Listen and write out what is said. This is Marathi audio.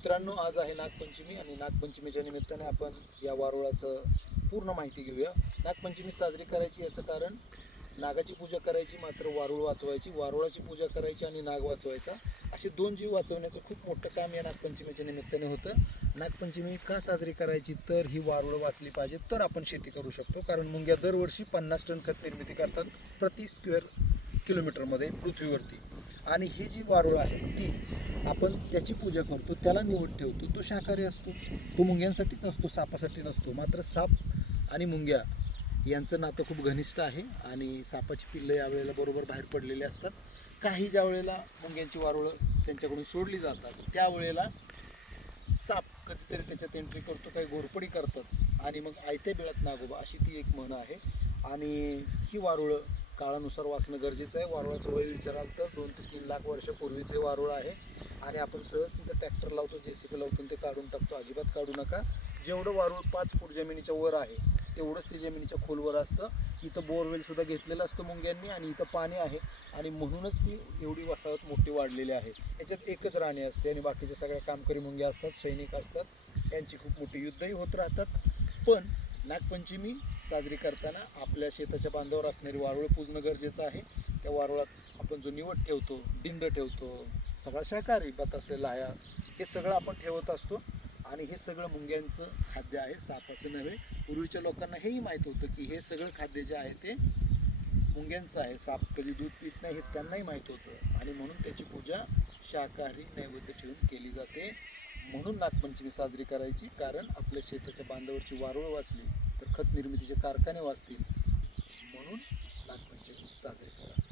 मित्रांनो आज आहे नागपंचमी आणि नागपंचमीच्या निमित्ताने आपण या वारुळाचं पूर्ण माहिती घेऊया. नागपंचमी साजरी करायची याचं कारण नागाची पूजा करायची मात्र वारुळ वाचवायची वारुळाची पूजा करायची आणि नाग वाचवायचा. असे दोन जीव वाचवण्याचं खूप मोठं काम या नागपंचमीच्या निमित्ताने होतं. नागपंचमी का साजरी करायची? तर ही वारुळ वाचली पाहिजे तर आपण शेती करू शकतो. कारण मुंग्या दरवर्षी पन्नास टन खत निर्मिती करतात प्रति स्क्वेअर किलोमीटरमध्ये पृथ्वीवरती. आणि ही जी वारुळ आहे ती आपण त्याची पूजा करतो त्याला निवड ठेवतो. तो शाकाहारी असतो तो मुंग्यांसाठीच असतो सापासाठी नसतो. मात्र साप आणि मुंग्या यांचं नातं खूप घनिष्ठ आहे आणि सापाची पिल्लं यावेळेला बरोबर बाहेर पडलेली असतात. काही ज्या वेळेला मुंग्यांची वारुळं त्यांच्याकडून सोडली जातात त्यावेळेला साप कधीतरी त्याच्यात एंट्री करतो काही घोरपडी करतात आणि मग आयत्या बिळात नागोबा अशी ती एक म्हण आहे. आणि ही वारुळं काळानुसार वाचणं गरजेचं आहे. वारुळाचं वय विचाराल तर दोन ते तीन लाख वर्षापूर्वीचे वारुळ आहे. आणि आपण सहज तिथं ट्रॅक्टर लावतो जे सी पी लावतो आणि ते काढून टाकतो. अजिबात काढू नका. जेवढं वारूळ पाच फूट जमिनीच्या वर आहे तेवढंच ते जमिनीच्या खोलवर असतं. इथं बोरवेलसुद्धा घेतलेलं असतं मुंग्यांनी आणि इथं पाणी आहे. आणि म्हणूनच ती एवढी वसाहत मोठी वाढलेली आहे. याच्यात एकच राणी असते आणि बाकीच्या सगळ्या कामकरी मुंग्या असतात सैनिक असतात. यांची खूप मोठी युद्धही होत राहतात. पण नागपंचमी साजरी करताना आपल्या शेताच्या बांधावर असणारी वारुळ पुजणं गरजेचं आहे. त्या वारुळात आपण जो निवड ठेवतो दिंड ठेवतो सगळा शाकाहारी बतासे लाया हे सगळं आपण ठेवत असतो. आणि हे सगळं मुंग्यांचं खाद्य आहे सापाचं नव्हे. पूर्वीच्या लोकांना हेही माहीत होतं की हे सगळं खाद्य जे आहे ते मुंग्यांचं आहे. साप कधी दूध पित नाही हे त्यांनाही माहीत होतं. आणि म्हणून त्याची पूजा शाकाहारी नैवेद्य ठेवून केली जाते. म्हणून नागपंचमी साजरी करायची कारण आपल्या शेताच्या बांधावरची वारुळ वाचली तर खत निर्मितीचे कारखाने वाचतील म्हणून नागपंचमी साजरी करा